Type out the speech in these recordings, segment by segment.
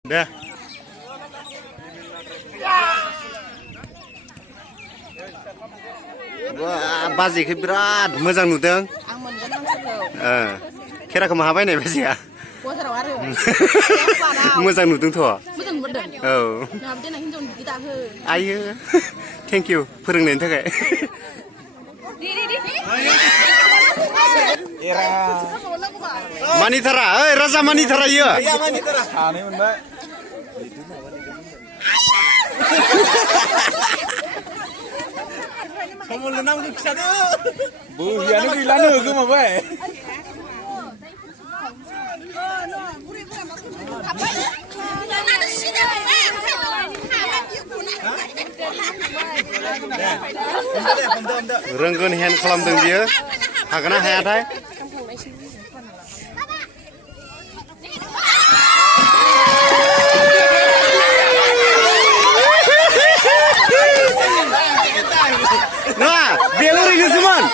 Dah. Wah, bajiखौ बिराद मोजां नुदों। आं मोनगोन हांसोखौ। खेराखौ माहा बायनाय बाजिया? बाजाराव आरो। मोजां नुदोंथ'। मोजां नुदों? औ। नोंहाबो देनां हिनजावनि बिदि दाहो। आयो, थेंक इउ फोरोंनायनि थाखाय। मानिथारा, ओइ राजा मानिथारा इयो। सानै मोनबाय। समल नांगौ खिथादो। बोहियानो गैलानो गोमाबाय। रोंगोन हेन्ड खालामदों बियो। हागोन ना हायाथाय? नङा, बे ओरैनोसोमोन।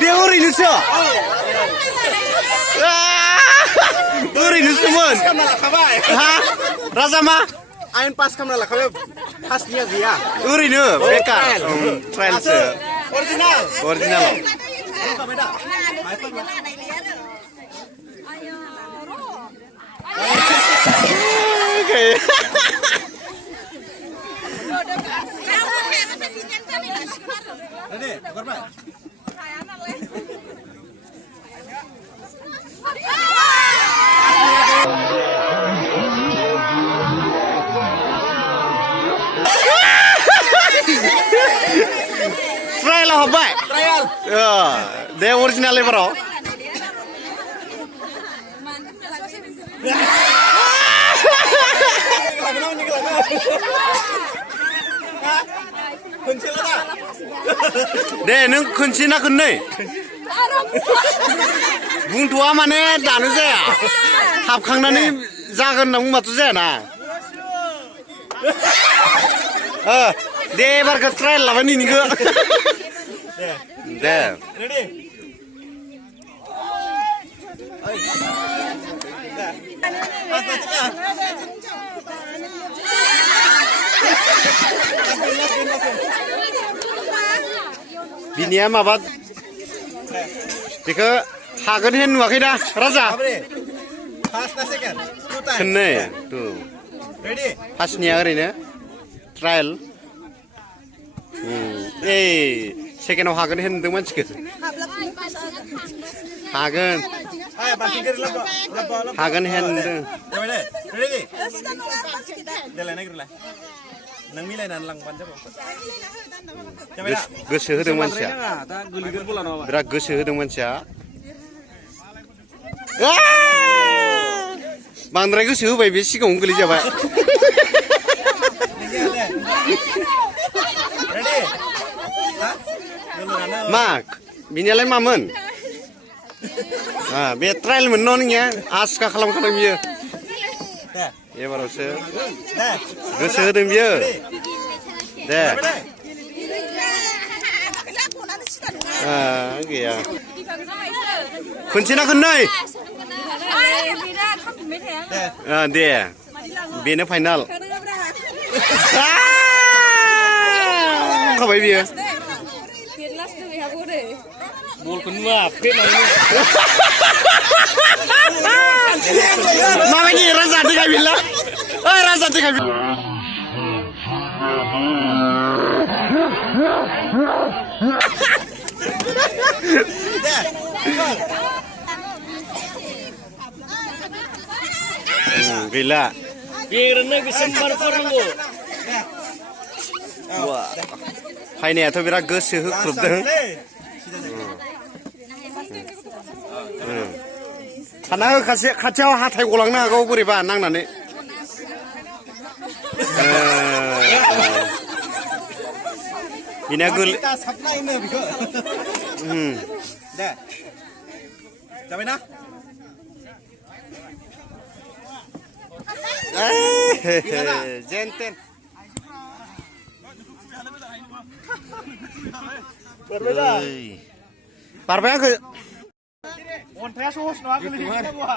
बे ओरैनोसो। ओरैनोसोमोन। हा? राजा मा? आइन पास खालामना लाखाबाय। पासनिया गैया। ओरैनो बेकार। ट्रायलसो। अरिजिनाल। अरिजिनाल। ट्रायल हाबबाय। ट्रायल। दे अरिजिनाल एबाराव। दे नों खनसे ना खननै? बुंथ'वा माने दानो जाया। हाबखांनानै जागोन होनना बुंबाथ' जायाना। दे एबारखौ ट्रायल लाबाय नोंनिखौ। दे। बिनिया माबा बेखौ हागोन हेन नुवाखै दा राजा? खननै फार्स्टनिया ओरैनो ट्रायल। सेकेन्डआव हागोन हेन नुदों मानसिखौ। हागोन हागोन हेन नुदों। नों मिलायनानै लांबानो जाबाय। गोसो होदों मानसिया। बिराद गोसो होदों मानसिया। बांद्राय गोसो होबाय बे सिगाङावनो गोलैजाबाय। मा बिनियालाय मामोन? बे ट्रायल मोन न' नोंनिया आसखा खालामखादों बियो। एबारावसो गोसो होदों बियो। दे गैया। खनसे ना खननै? दे बेनो फाइनाल। खाबाय बियो। बलखौ नुवा माबायदि राजा देखाय बिला? राजा देखाय बिला। गैला। बेरनो बिसिमबारफोर नांगौ। फायनायाथ' बिराद गोसो होख्रुबदों। साना हो खाथियाव हाथाय गलांनो हागौ बोरैबा नांनानै। बिना गोल दे जाबायना? जेनतेन बारबाय आंखो अन्थाया सहस नङा गोलैनांगौआ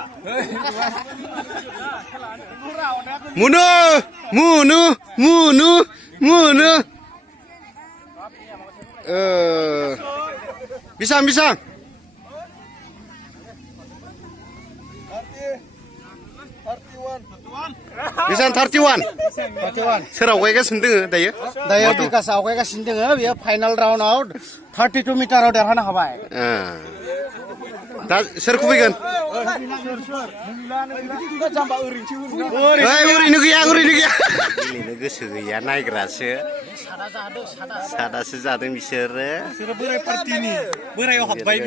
मुनु मुनु मुनु मुनु बिसां बिसां बिसां 31 सोर आवगायगासिनो दोङो दायो दायो बिकास आवगायगासिनो दोङो बेयो फाइनाल राउन्डआव 32 मिटाराव देरहानो हाबाय दा सोर खुबैगोन ओरैनो गैया गेलेनो गोसो गैया नायग्रासो सादासो जादों बिसोरो बोराय पार्टिनि बोरायाव हाबबाय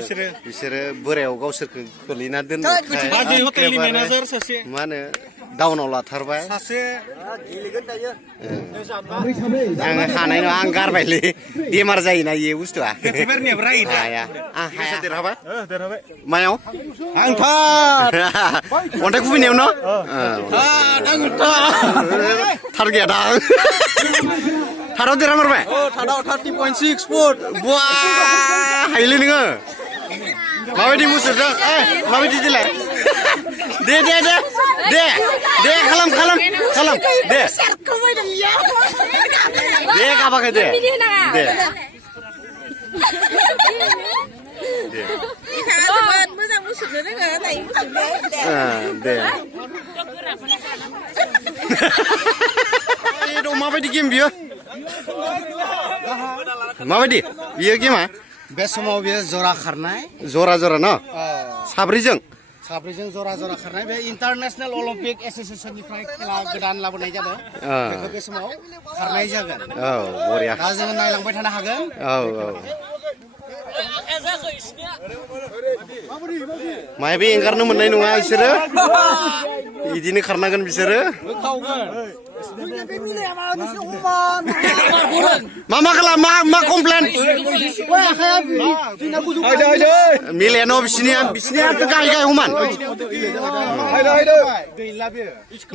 बिसोरो बोरायाव गावसोरखौ खोलैना बाजै हटेलनि मेनेजार सासे मा होनो डाउनाव लाथारबाय सासे आं हानाय नङा आं गारबायलै बेमार जायोना इयो बुस्थुआ बेफोरनियाबो रायो हाया आं हाया देरहाबाय देरहाबाय मायाव आं थार अन्थाइ खुबैनायाव न थार गैया दा थाराव देरहामारबाय थाराव 30.6 फुट बा हायोलै नोङो माबायदि मुसुरदों माबायदि दिलाय दे खालाम दे गाबाखै दे मोजां मुसुरनो रोङो दायो मुसुरनो दे माबायदि गेम बियो माबायदि बियो गेमा बे समाव बेयो जरा खारनाय जरा न साब्रैजों जरा खारनाय बे इन्टारनेशनेल अलिम्पिक एस'सियेसननिफ्राय खेला गोदान लाबोनाय जादों बेखौ बे समाव खारनाय जागोन औ बरिया दा जोङो नायलांबाय थानो हागोन औ मायबा एंगारनो मोननाय नङा बिसोरो बिदिनो खारनांगोन बिसोरो मा खालाम मा कमप्लेन मिलाया न' बिसिनियाथ' गाहाय हमान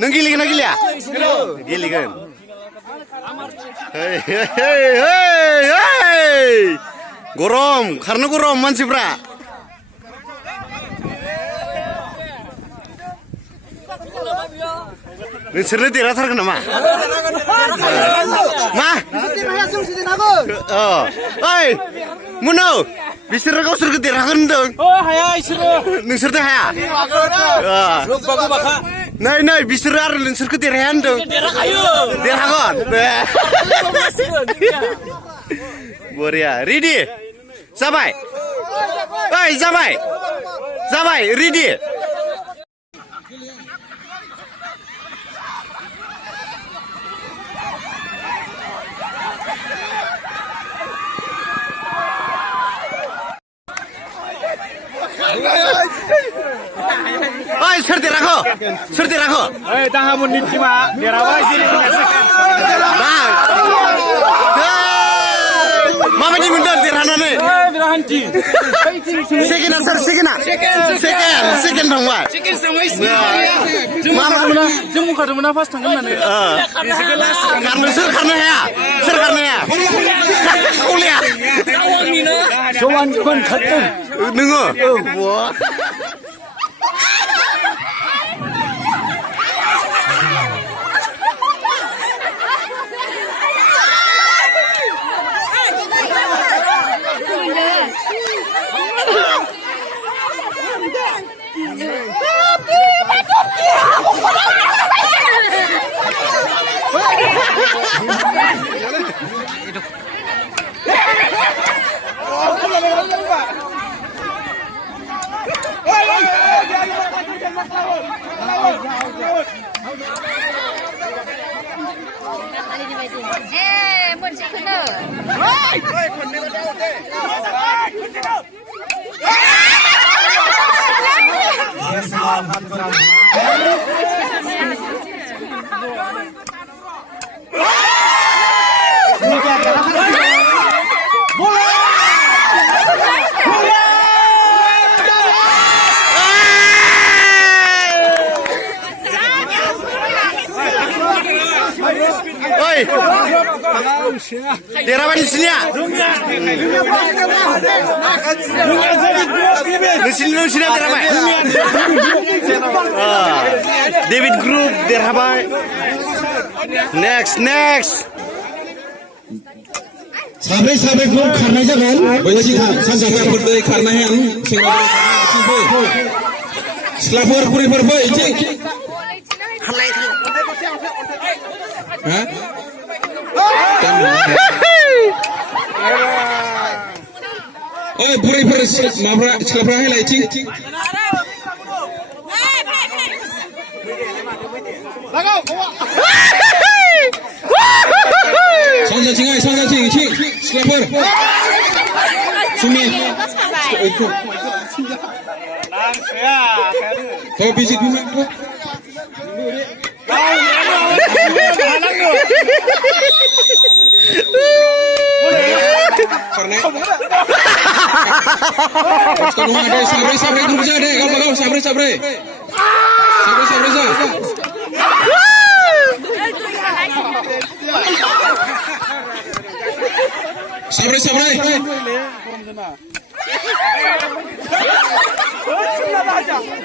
नों गेलेगोन ना गेलेया गेलेगोन गरम खारनो गरम मानसिफ्रा नोंसोरनो देरहाथारगोन नामा मा ओइ मुनु बिसोरो गावसोरखौ देरहागोन होनदों हाया इसोरो नोंसोरथ' हाया नै बिसोरो आरो नोंसोरखौ देरहाया होनदों देरहागोन बरिया रेडि जाबाय ओइ जाबाय रेडि ओइ सोर देरहाखो दाहामोननि टिमा देरहाबाय माबायदि मोनदों देरहानानै सेकेन्डआ सोर सेकेन्ड थांबाय जों बुंखादोंमोन ना फार्स्ट थांगोन होननानै सोर खारनो हाया समान खारदों नोङो मोनसेखौनो ओइ देरहाबाय नोंसिनिया नोंसिनिया देरहाबाय डेभिड ग्रुप देरहाबाय नेक्स्ट साब्रै ग्रुप खारनाय जागोन सानजाफोर दै खारनाय आं सिख्लाफोर बुरैफोर बै ओइ बुरैफोर माबाफ्रा सिख्लाफ्रा हायलायथिं सानजाथिं इथिं सिख्लाफोर Sumi kau visit mana kau? Karena kalau ada sabre grup saja deh, kau sabre sabre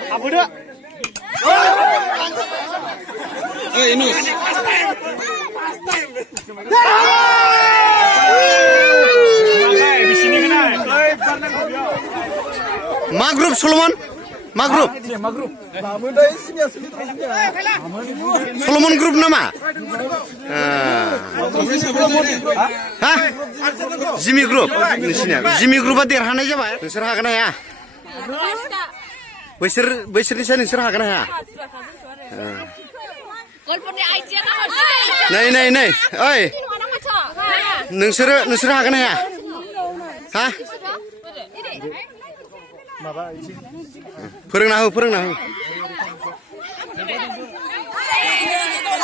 Apa dah? Inus. Maghrub Solomon. Maghrub. Solomon Group nama? Hah? Jimmy Group. Jimmy Group देरहानाय जाबाय. नोंसोर हागोन ना हाया? बैसोरनि सायाव नोंसोर हागोन ना हाया? नै ओइ नोंसोर हागोन ना हाया? हा? फोरोंना हो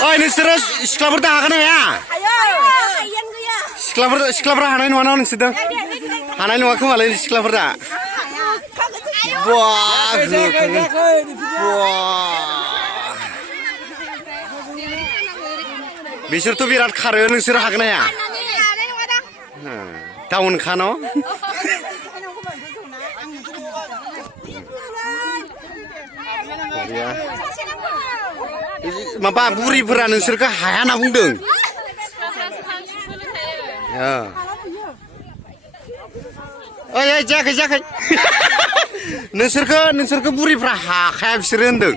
ओइ नोंसोरो सिख्लाफोर दा हागोन ना हाया? सिख्लाफोरा हानाय नङा ना नोंसोरदों? हानाय नङा खोमालै सिख्लाफोर दा बिसोरथ' बिराद खारो नोंसोर हागोन ना हाया? टाउनखा न' माबा बुरिफोरा नोंसोरखौ हाया होनना बुंदों ओइ जायाखै नोंसोरखौ बुरिफ्रा हाखाया बिसोरो होनदों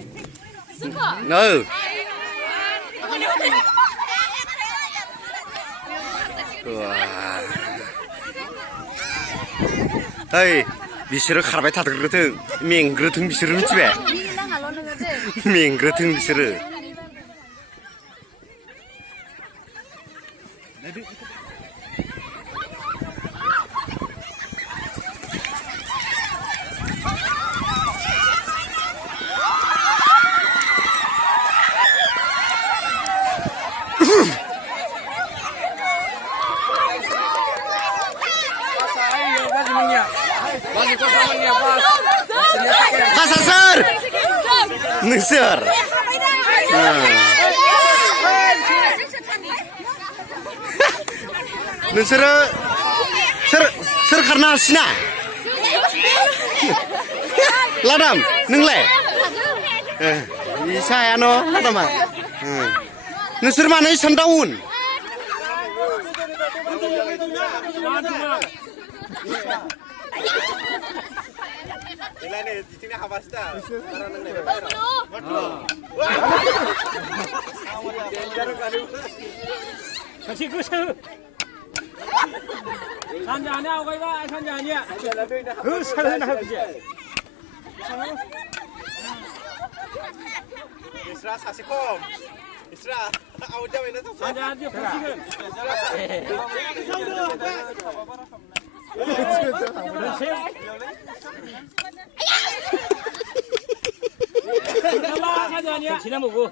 ओइ बिसोरो खारबाय थाथों मेंग्रोथों बिसोरो मिथिबाय मेंग्रोथों बिसोरो Kasar ngesir ngesir sir karena sina ladam nengle saya no ladam ngesir mana isan daun 산자냐 오가이가 산자냐 그 산자냐 그게 Isra sasikom. Isra audio ini tuh. 산자냐 부지금 산자냐 지나 먹고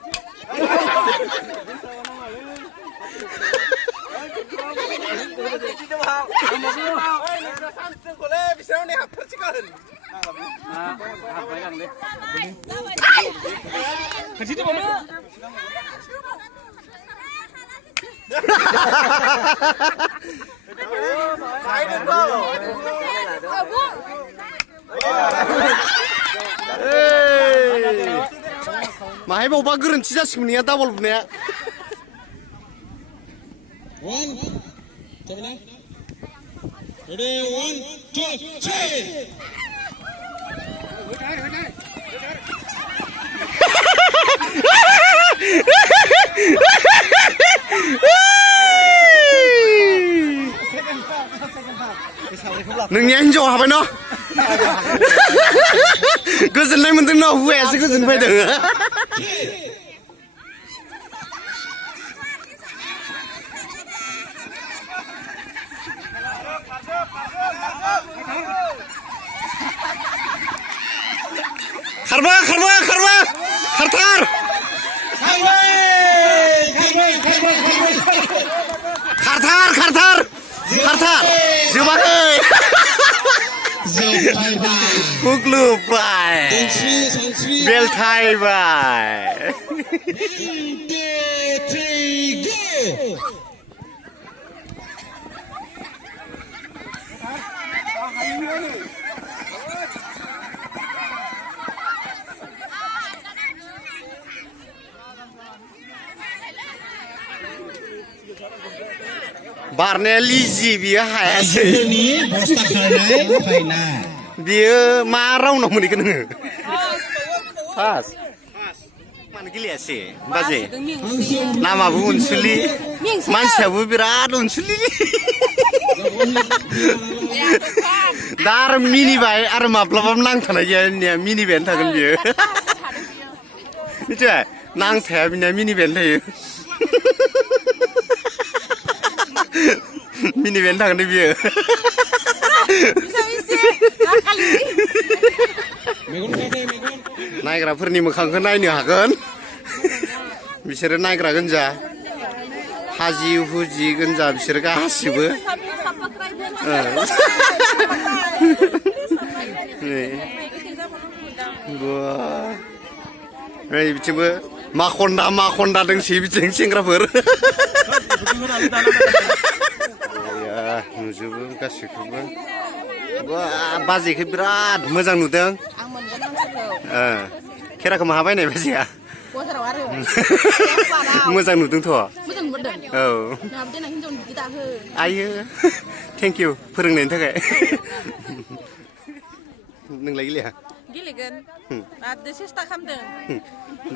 माहाय बावबा गोरोन्थि जासिगोन नोंनिया डाबल बुनाया Ready, 1, 2, 3. नोंनिया हिनजाव हाबाय न' गोजोननाय मोनदों न' हौवायासो गोजोन फैदों खारबा खारबा खारबा खारथार खारथार खारथार खारथार जोबाखै खुग्लुबबाय बेलथायबाय 1, 2, 3, go! बारनाया लिजि बियो हायासै बियो मा राउन्डआव मोनहैखो नोङो फास मानो गेलेयासै बाजै नामाबो अनसुलि मानसियाबो बिराद अनसुलि दा आरो मिनिबाय आरो माब्लाबाबो नांथानाय गैया मिनिबायानो थागोन बियो मिथिबाय नांथाया बिनिया मिनिबायानो थायो मिनिबायानो थागोन बियो नायग्राफोरनि मोखांखौ नायनो हागोन बिसोरो नायग्रा गोनजा हाजि हुजि गोनजा बिसोर गासिबो बिथिंबो माखन्दा दोंसै बिथिं सेंग्राफोर नुजोबो गासैखौबो बाजैखौ बिराद मोजां नुदों खेराखौ माहा बायनाय बाजैया मोजां नुदोंथ' औ आयो थेंक इउ फोरोंनायनि थाखाय नोंलाय गेलेया गेलेगोन आरो सेस्था खालामदों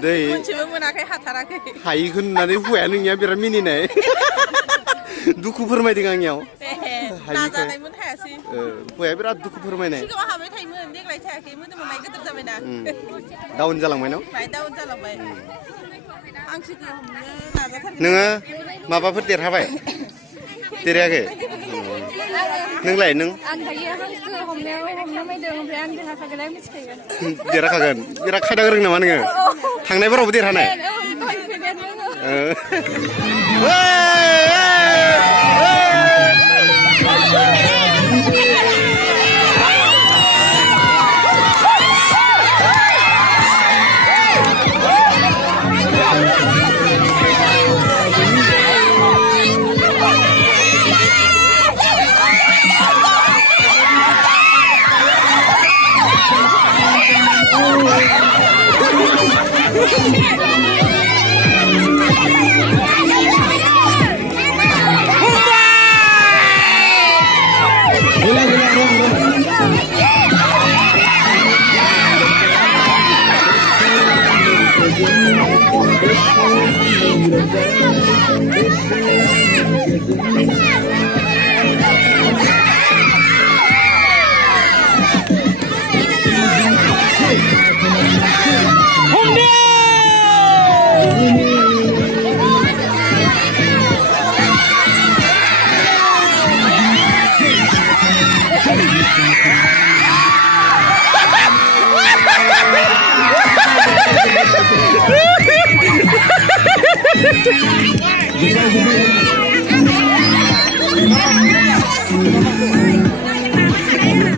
दै मोनसेबो मोनाखै हाथाराखै हायिखौ नुनानै हौवाया नोंनिया बिराद मिनिनाय दुखु फोरमायदों आंनियाव नाजानायमोन हायासै हौवाया बिराद दुखु फोरमायनाय सिगाङाव हाबाय थायोमोन देग्लाय थायाखै मोदोमनाय गिदिर जाबायना डाउन जालांबाय न डाउन जालांबाय आं सिगाङाव हमनो नाजाथारगोन नोङो माबाफोर देरहाबाय देरहायाखै नोंलाय नों आं दायो हांसो हमनो फैदों ओमफ्राय आं देरहाखागोन आं मिथिखागोन देरहाखागोन बिराद खायदा गोरों नामा नोङो थांनायफोरावबो देरहानाय You guys